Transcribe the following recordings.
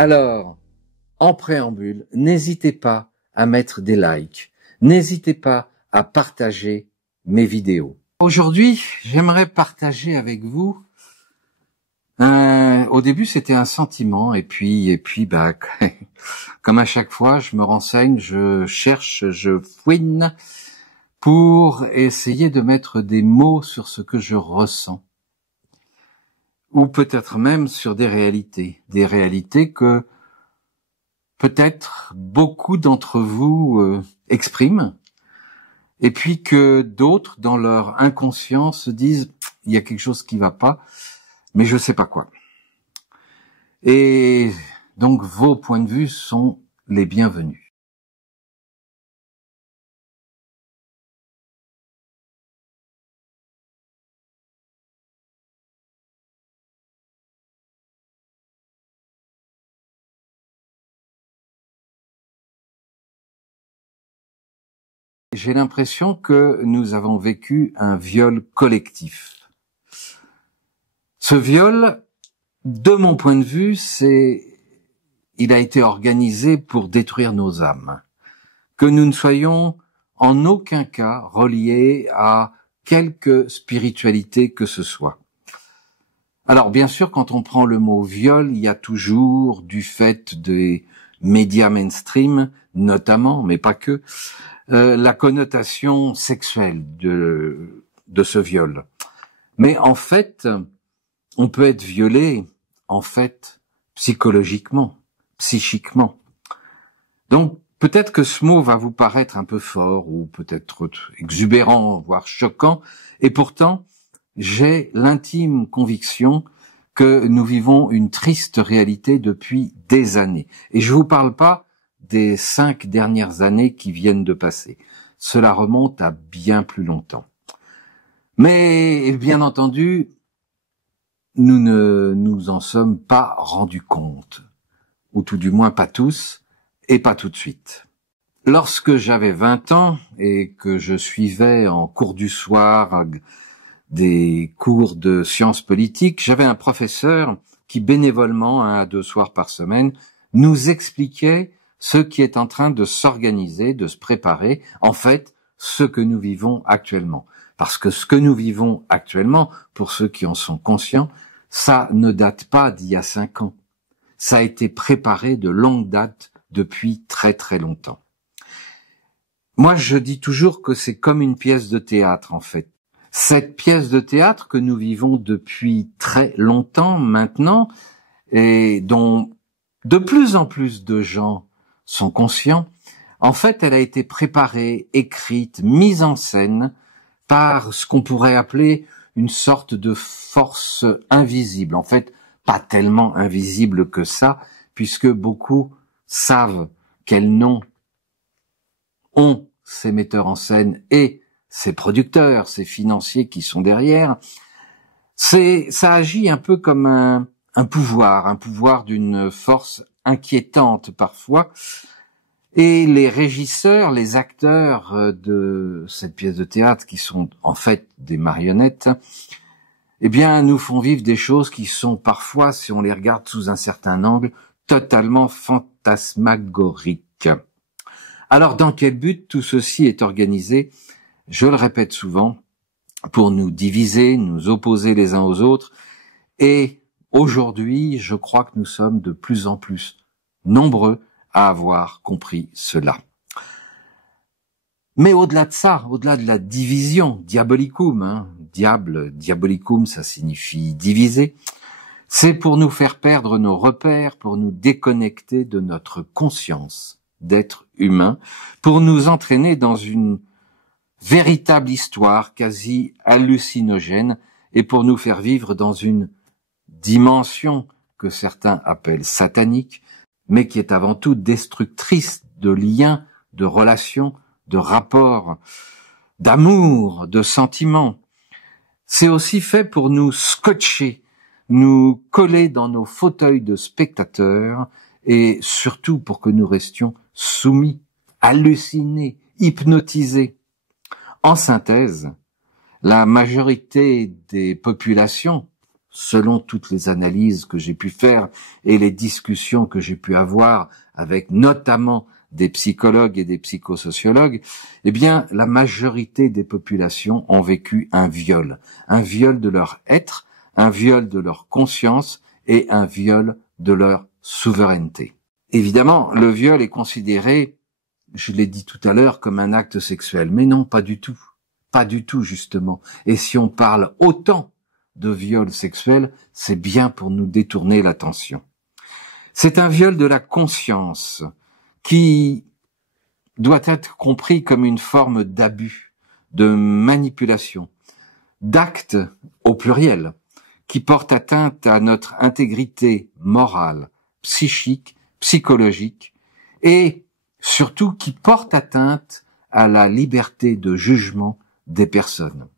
Alors, en préambule, n'hésitez pas à mettre des likes, n'hésitez pas à partager mes vidéos. Aujourd'hui, j'aimerais partager avec vous, au début c'était un sentiment, et puis comme à chaque fois, je me renseigne, je cherche, je fouine pour essayer de mettre des mots sur ce que je ressens. Ou peut-être même sur des réalités que peut-être beaucoup d'entre vous expriment, et puis que d'autres, dans leur inconscience, se disent « il y a quelque chose qui va pas, mais je sais pas quoi ». Et donc vos points de vue sont les bienvenus. J'ai l'impression que nous avons vécu un viol collectif. Ce viol, de mon point de vue, il a été organisé pour détruire nos âmes. Que nous ne soyons en aucun cas reliés à quelque spiritualité que ce soit. Alors bien sûr, quand on prend le mot viol, il y a toujours, du fait des médias mainstream, notamment, mais pas que, la connotation sexuelle de ce viol. Mais en fait, on peut être violé, en fait, psychologiquement, psychiquement. Donc, peut-être que ce mot va vous paraître un peu fort, ou peut-être exubérant, voire choquant, et pourtant, j'ai l'intime conviction que nous vivons une triste réalité depuis des années. Et je vous parle pas des 5 dernières années qui viennent de passer. Cela remonte à bien plus longtemps. Mais, bien entendu, nous ne nous en sommes pas rendus compte, ou tout du moins pas tous, et pas tout de suite. Lorsque j'avais 20 ans et que je suivais en cours du soir des cours de sciences politiques, j'avais un professeur qui bénévolement, 1 à 2 soirs par semaine, nous expliquait ce qui est en train de s'organiser, de se préparer, en fait, ce que nous vivons actuellement. Parce que ce que nous vivons actuellement, pour ceux qui en sont conscients, ça ne date pas d'il y a 5 ans. Ça a été préparé de longue date depuis très très longtemps. Moi, je dis toujours que c'est comme une pièce de théâtre, en fait. Cette pièce de théâtre que nous vivons depuis très longtemps maintenant, et dont de plus en plus de gens sont conscients, en fait, elle a été préparée, écrite, mise en scène par ce qu'on pourrait appeler une sorte de force invisible. En fait, pas tellement invisible que ça, puisque beaucoup savent quel nom ont ces metteurs en scène et ces producteurs, ces financiers qui sont derrière. Ça agit un peu comme un pouvoir d'une force inquiétante parfois. Et les régisseurs, les acteurs de cette pièce de théâtre, qui sont en fait des marionnettes, eh bien, nous font vivre des choses qui sont parfois, si on les regarde sous un certain angle, totalement fantasmagoriques. Alors, dans quel but tout ceci est organisé? Je le répète souvent, pour nous diviser, nous opposer les uns aux autres. Et aujourd'hui, je crois que nous sommes de plus en plus nombreux à avoir compris cela. Mais au-delà de ça, au-delà de la division, diabolicum, diabolicum, ça signifie diviser, c'est pour nous faire perdre nos repères, pour nous déconnecter de notre conscience d'être humain, pour nous entraîner dans une véritable histoire quasi hallucinogène et pour nous faire vivre dans une dimension que certains appellent satanique, mais qui est avant tout destructrice de liens, de relations, de rapports, d'amour, de sentiments. C'est aussi fait pour nous scotcher, nous coller dans nos fauteuils de spectateurs et surtout pour que nous restions soumis, hallucinés, hypnotisés. En synthèse, la majorité des populations, selon toutes les analyses que j'ai pu faire et les discussions que j'ai pu avoir avec notamment des psychologues et des psychosociologues, eh bien, la majorité des populations ont vécu un viol de leur être, un viol de leur conscience et un viol de leur souveraineté. Évidemment, le viol est considéré, je l'ai dit tout à l'heure, comme un acte sexuel, mais non, pas du tout. Pas du tout, justement. Et si on parle autant de viol sexuel, c'est bien pour nous détourner l'attention. C'est un viol de la conscience qui doit être compris comme une forme d'abus, de manipulation, d'acte au pluriel, qui porte atteinte à notre intégrité morale, psychique, psychologique, et surtout qui porte atteinte à la liberté de jugement des personnes.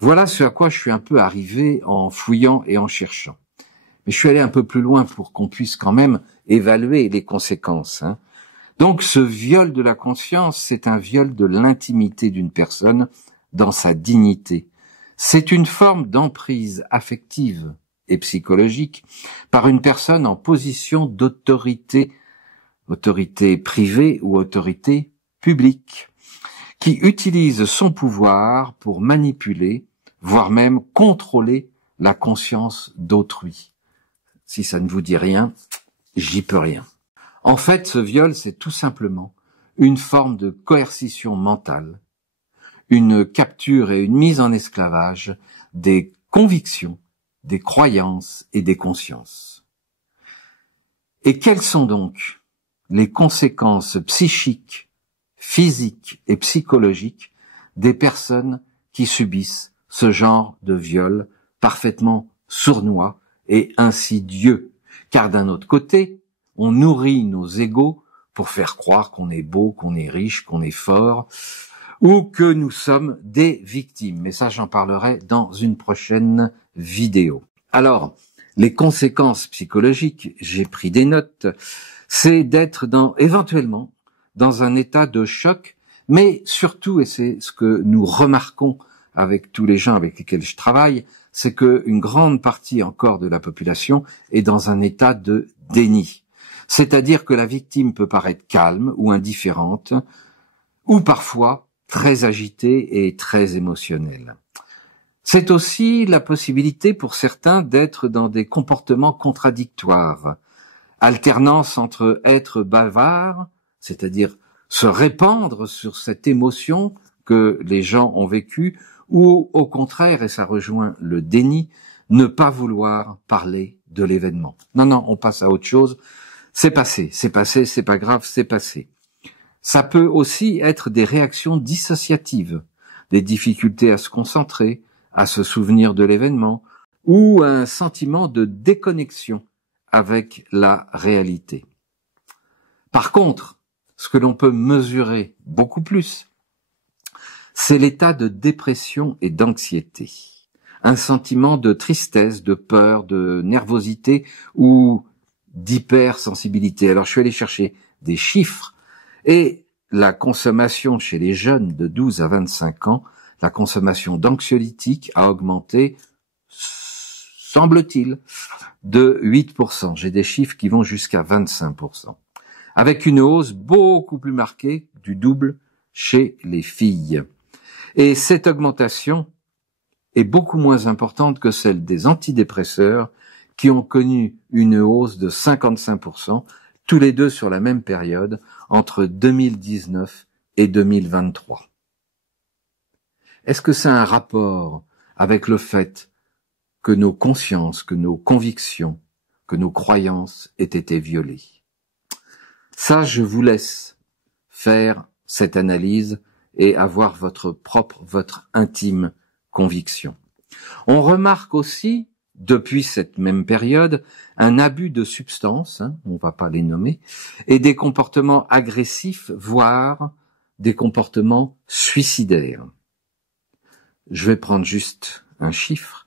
Voilà ce à quoi je suis un peu arrivé en fouillant et en cherchant. Mais je suis allé un peu plus loin pour qu'on puisse quand même évaluer les conséquences. Donc ce viol de la conscience, c'est un viol de l'intimité d'une personne dans sa dignité. C'est une forme d'emprise affective et psychologique par une personne en position d'autorité, autorité privée ou autorité publique, qui utilise son pouvoir pour manipuler, voire même contrôler la conscience d'autrui. Si ça ne vous dit rien, j'y peux rien. En fait, ce viol, c'est tout simplement une forme de coercition mentale, une capture et une mise en esclavage des convictions, des croyances et des consciences. Et quelles sont donc les conséquences psychiques, physiques et psychologiques des personnes qui subissent ce genre de viol parfaitement sournois et insidieux? Car d'un autre côté, on nourrit nos égos pour faire croire qu'on est beau, qu'on est riche, qu'on est fort, ou que nous sommes des victimes. Mais ça, j'en parlerai dans une prochaine vidéo. Alors, les conséquences psychologiques, j'ai pris des notes, c'est d'être éventuellement dans un état de choc, mais surtout, et c'est ce que nous remarquons avec tous les gens avec lesquels je travaille, c'est qu'une grande partie encore de la population est dans un état de déni. C'est-à-dire que la victime peut paraître calme ou indifférente, ou parfois très agitée et très émotionnelle. C'est aussi la possibilité pour certains d'être dans des comportements contradictoires, alternance entre être bavard, c'est-à-dire se répandre sur cette émotion que les gens ont vécue, ou au contraire, et ça rejoint le déni, ne pas vouloir parler de l'événement. Non, on passe à autre chose. C'est passé, c'est pas grave, c'est passé. Ça peut aussi être des réactions dissociatives, des difficultés à se concentrer, à se souvenir de l'événement, ou un sentiment de déconnexion avec la réalité. Par contre, ce que l'on peut mesurer beaucoup plus, c'est l'état de dépression et d'anxiété, un sentiment de tristesse, de peur, de nervosité ou d'hypersensibilité. Alors je suis allé chercher des chiffres et la consommation chez les jeunes de 12 à 25 ans, la consommation d'anxiolytiques a augmenté, semble-t-il, de 8%. J'ai des chiffres qui vont jusqu'à 25%. Avec une hausse beaucoup plus marquée, du double, chez les filles. Et cette augmentation est beaucoup moins importante que celle des antidépresseurs qui ont connu une hausse de 55%, tous les deux sur la même période, entre 2019 et 2023. Est-ce que ça a un rapport avec le fait que nos consciences, que nos convictions, que nos croyances aient été violées? Ça, je vous laisse faire cette analyse et avoir votre intime conviction. On remarque aussi, depuis cette même période, un abus de substances, on va pas les nommer, et des comportements agressifs, voire des comportements suicidaires. Je vais prendre juste un chiffre.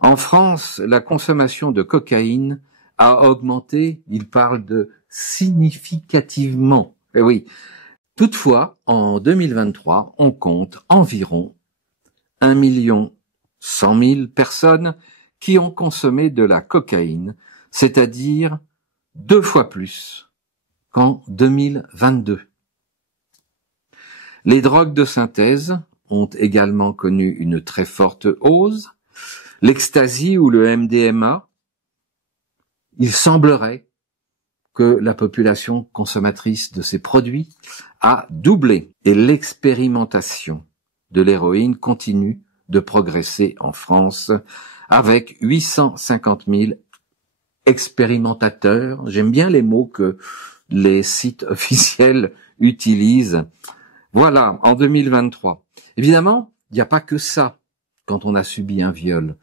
En France, la consommation de cocaïne a augmenté, il parle de significativement. Eh oui. Toutefois, en 2023, on compte environ 1 100 000 personnes qui ont consommé de la cocaïne, c'est-à-dire 2 fois plus qu'en 2022. Les drogues de synthèse ont également connu une très forte hausse. L'ecstasy ou le MDMA, il semblerait que la population consommatrice de ces produits a doublé et l'expérimentation de l'héroïne continue de progresser en France avec 850 000 expérimentateurs. J'aime bien les mots que les sites officiels utilisent. Voilà, en 2023. Évidemment, il n'y a pas que ça quand on a subi un viol.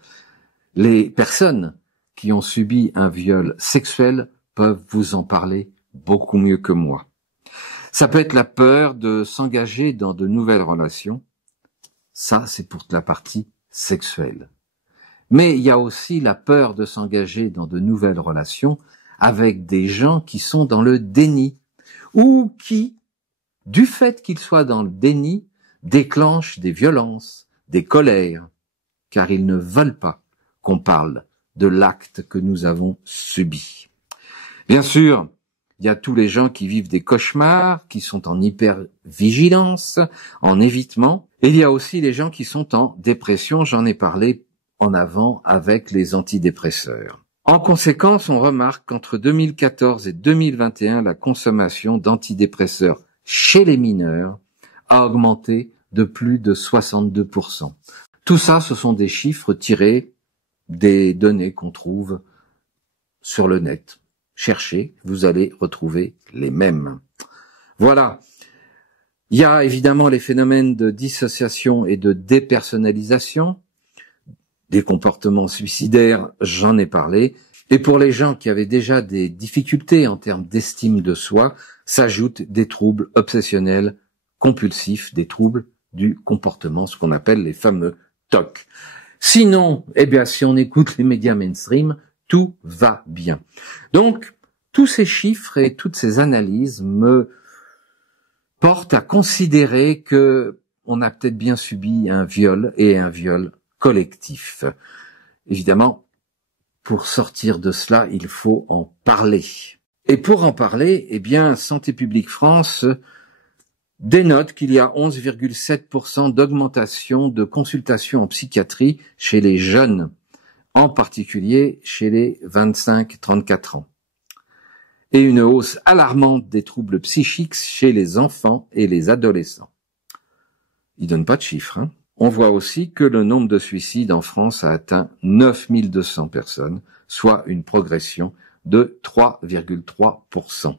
Les personnes qui ont subi un viol sexuel peuvent vous en parler beaucoup mieux que moi. Ça peut être la peur de s'engager dans de nouvelles relations. Ça, c'est pour la partie sexuelle. Mais il y a aussi la peur de s'engager dans de nouvelles relations avec des gens qui sont dans le déni ou qui, du fait qu'ils soient dans le déni, déclenchent des violences, des colères, car ils ne veulent pas qu'on parle de l'acte que nous avons subi. Bien sûr, il y a tous les gens qui vivent des cauchemars, qui sont en hypervigilance, en évitement. Et il y a aussi les gens qui sont en dépression, j'en ai parlé en avant avec les antidépresseurs. En conséquence, on remarque qu'entre 2014 et 2021, la consommation d'antidépresseurs chez les mineurs a augmenté de plus de 62%. Tout ça, ce sont des chiffres tirés des données qu'on trouve sur le net. Cherchez, vous allez retrouver les mêmes. Voilà. Il y a évidemment les phénomènes de dissociation et de dépersonnalisation, des comportements suicidaires, j'en ai parlé. Et pour les gens qui avaient déjà des difficultés en termes d'estime de soi, s'ajoutent des troubles obsessionnels compulsifs, des troubles du comportement, ce qu'on appelle les fameux TOC. Sinon, si on écoute les médias mainstream, tout va bien. Donc, tous ces chiffres et toutes ces analyses me portent à considérer que on a peut-être bien subi un viol et un viol collectif. Évidemment, pour sortir de cela, il faut en parler. Et pour en parler, Santé publique France dénote qu'il y a 11,7% d'augmentation de consultations en psychiatrie chez les jeunes, en particulier chez les 25-34 ans. Et une hausse alarmante des troubles psychiques chez les enfants et les adolescents. Ils donnent pas de chiffres, hein. On voit aussi que le nombre de suicides en France a atteint 9200 personnes, soit une progression de 3,3%.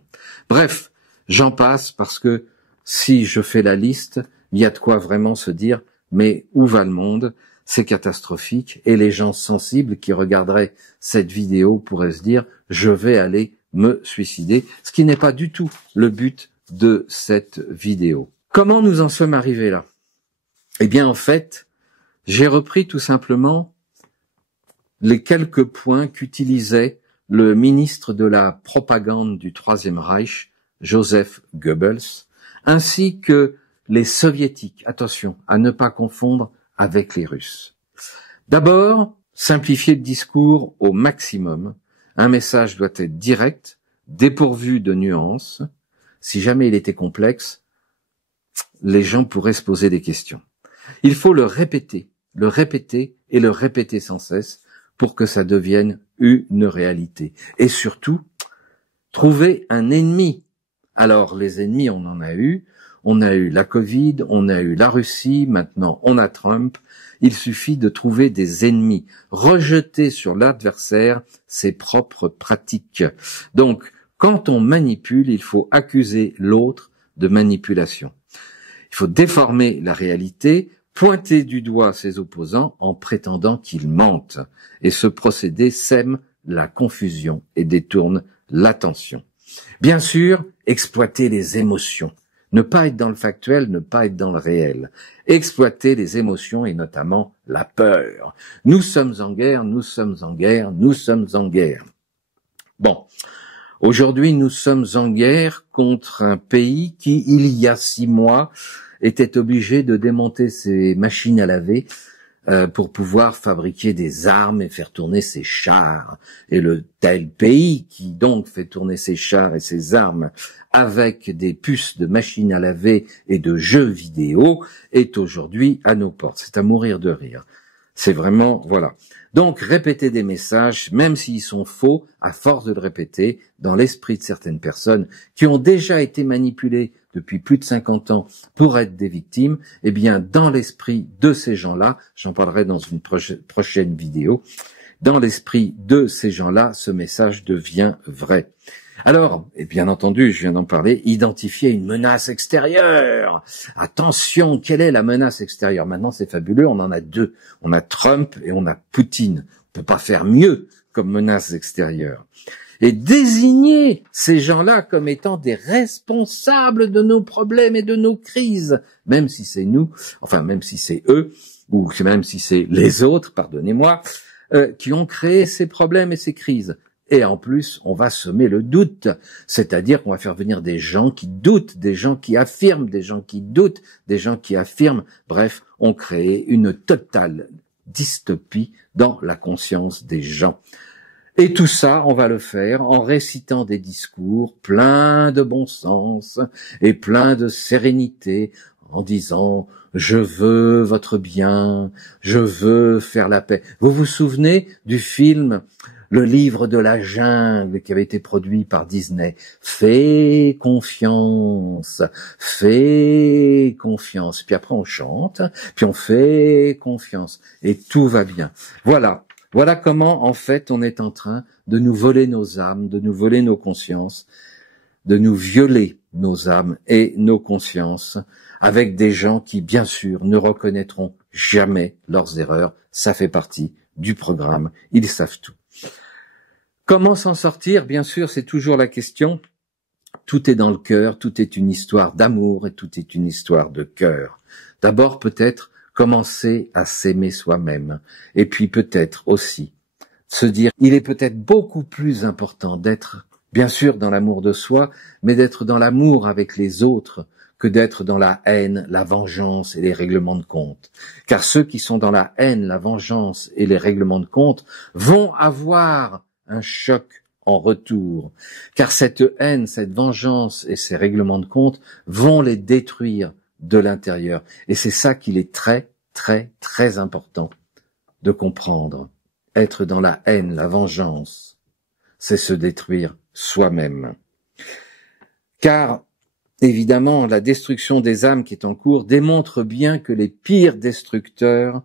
Bref, j'en passe parce que si je fais la liste, il y a de quoi vraiment se dire, mais où va le monde? C'est catastrophique. Et les gens sensibles qui regarderaient cette vidéo pourraient se dire, je vais aller me suicider, ce qui n'est pas du tout le but de cette vidéo. Comment nous en sommes arrivés là? En fait, j'ai repris tout simplement les quelques points qu'utilisait le ministre de la propagande du Troisième Reich, Joseph Goebbels, ainsi que les soviétiques. Attention à ne pas confondre avec les Russes. D'abord, simplifier le discours au maximum. Un message doit être direct, dépourvu de nuances. Si jamais il était complexe, les gens pourraient se poser des questions. Il faut le répéter et le répéter sans cesse pour que ça devienne une réalité. Et surtout, trouver un ennemi. Alors, les ennemis, on en a eu. On a eu la Covid, on a eu la Russie, maintenant on a Trump. Il suffit de trouver des ennemis, rejeter sur l'adversaire ses propres pratiques. Donc, quand on manipule, il faut accuser l'autre de manipulation. Il faut déformer la réalité, pointer du doigt ses opposants en prétendant qu'ils mentent. Et ce procédé sème la confusion et détourne l'attention. Bien sûr, exploiter les émotions. Ne pas être dans le factuel, ne pas être dans le réel. Exploiter les émotions et notamment la peur. Nous sommes en guerre, nous sommes en guerre, nous sommes en guerre. Bon, aujourd'hui nous sommes en guerre contre un pays qui, il y a 6 mois, était obligé de démonter ses machines à laver pour pouvoir fabriquer des armes et faire tourner ses chars. Et le tel pays qui donc fait tourner ses chars et ses armes avec des puces de machines à laver et de jeux vidéo est aujourd'hui à nos portes. C'est à mourir de rire. C'est vraiment, voilà. Donc, répéter des messages, même s'ils sont faux, à force de le répéter, dans l'esprit de certaines personnes qui ont déjà été manipulées depuis plus de 50 ans pour être des victimes, eh bien, dans l'esprit de ces gens-là, j'en parlerai dans une prochaine vidéo, dans l'esprit de ces gens-là, ce message devient vrai. Alors, et bien entendu, je viens d'en parler, identifier une menace extérieure. Attention, quelle est la menace extérieure? Maintenant, c'est fabuleux, on en a deux. On a Trump et on a Poutine. On peut pas faire mieux comme menace extérieure. Et désigner ces gens-là comme étant des responsables de nos problèmes et de nos crises, même si c'est nous, enfin même si c'est eux, ou même si c'est les autres, pardonnez-moi, qui ont créé ces problèmes et ces crises. Et en plus, on va semer le doute, c'est-à-dire qu'on va faire venir des gens qui doutent, des gens qui affirment, des gens qui doutent, des gens qui affirment. Bref, on crée une totale dystopie dans la conscience des gens. Et tout ça, on va le faire en récitant des discours pleins de bon sens et pleins de sérénité, en disant « je veux votre bien, je veux faire la paix ». Vous vous souvenez du film Le livre de la jungle qui avait été produit par Disney? Fais confiance, fais confiance. Puis après on chante, puis on fait confiance et tout va bien. Voilà. Voilà comment, en fait, on est en train de nous voler nos âmes, de nous voler nos consciences, de nous violer nos âmes et nos consciences avec des gens qui, bien sûr, ne reconnaîtront jamais leurs erreurs. Ça fait partie du programme. Ils savent tout. Comment s'en sortir? Bien sûr, c'est toujours la question. Tout est dans le cœur, tout est une histoire d'amour et tout est une histoire de cœur. D'abord, peut-être, commencer à s'aimer soi-même. Et puis peut-être aussi se dire, il est peut-être beaucoup plus important d'être, bien sûr, dans l'amour de soi, mais d'être dans l'amour avec les autres que d'être dans la haine, la vengeance et les règlements de compte. Car ceux qui sont dans la haine, la vengeance et les règlements de compte vont avoir un choc en retour. Car cette haine, cette vengeance et ces règlements de compte vont les détruire de l'intérieur. Et c'est ça qu'il est très, très, très important de comprendre. Être dans la haine, la vengeance, c'est se détruire soi-même. Car, évidemment, la destruction des âmes qui est en cours démontre bien que les pires destructeurs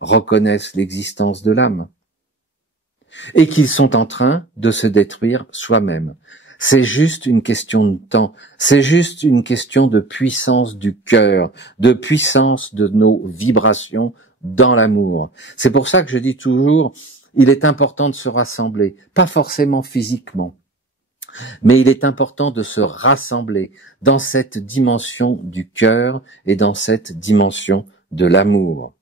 reconnaissent l'existence de l'âme et qu'ils sont en train de se détruire soi-même. C'est juste une question de temps, c'est juste une question de puissance du cœur, de puissance de nos vibrations dans l'amour. C'est pour ça que je dis toujours, il est important de se rassembler, pas forcément physiquement, mais il est important de se rassembler dans cette dimension du cœur et dans cette dimension de l'amour.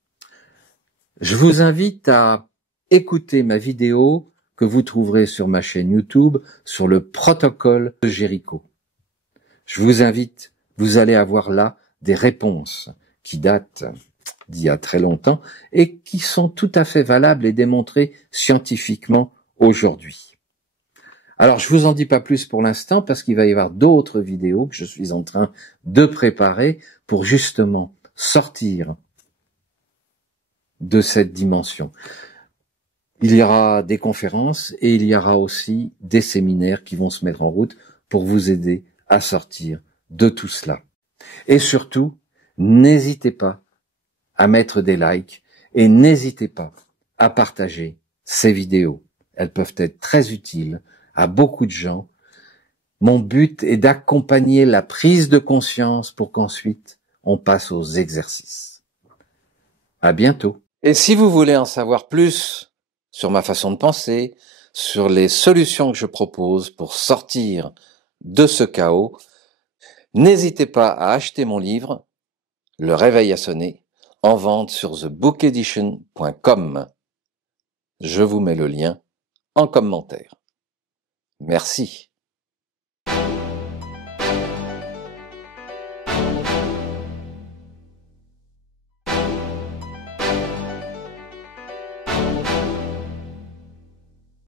Je vous invite à écouter ma vidéo que vous trouverez sur ma chaîne YouTube, sur le protocole de Jéricho. Je vous invite, vous allez avoir là des réponses qui datent d'il y a très longtemps et qui sont tout à fait valables et démontrées scientifiquement aujourd'hui. Alors, je vous en dis pas plus pour l'instant parce qu'il va y avoir d'autres vidéos que je suis en train de préparer pour justement sortir de cette dimension. Il y aura des conférences et il y aura aussi des séminaires qui vont se mettre en route pour vous aider à sortir de tout cela. Et surtout, n'hésitez pas à mettre des likes et n'hésitez pas à partager ces vidéos. Elles peuvent être très utiles à beaucoup de gens. Mon but est d'accompagner la prise de conscience pour qu'ensuite on passe aux exercices. À bientôt. Et si vous voulez en savoir plus sur ma façon de penser, sur les solutions que je propose pour sortir de ce chaos, n'hésitez pas à acheter mon livre, Le Réveil a sonné, en vente sur thebookedition.com. Je vous mets le lien en commentaire. Merci.